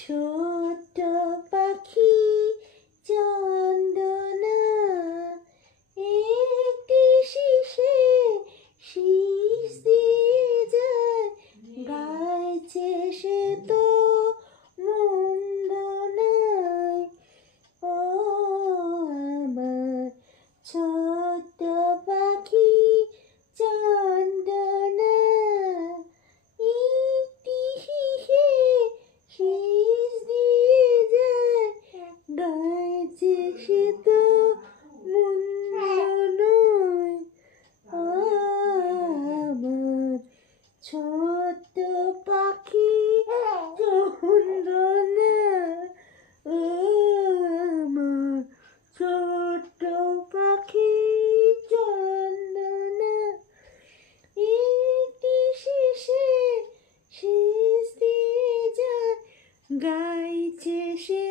ছোট্ট পাখি চন্দনা একটি শিশে শীষ দিয়ে যায়, গাইছে সে তো মন্দ নয়। ও আমার ছোট্ট পাখি চন্দনা একটি শিশে শীষ দিয়ে যায়, গাইছে সে তো মন্দ নয়। আমার ছোট্ট পাখি চন্দনা, আমার ছোট্ট পাখি চন্দনা একটি শিশে শীষ দিয়ে যায়, গাইছে সে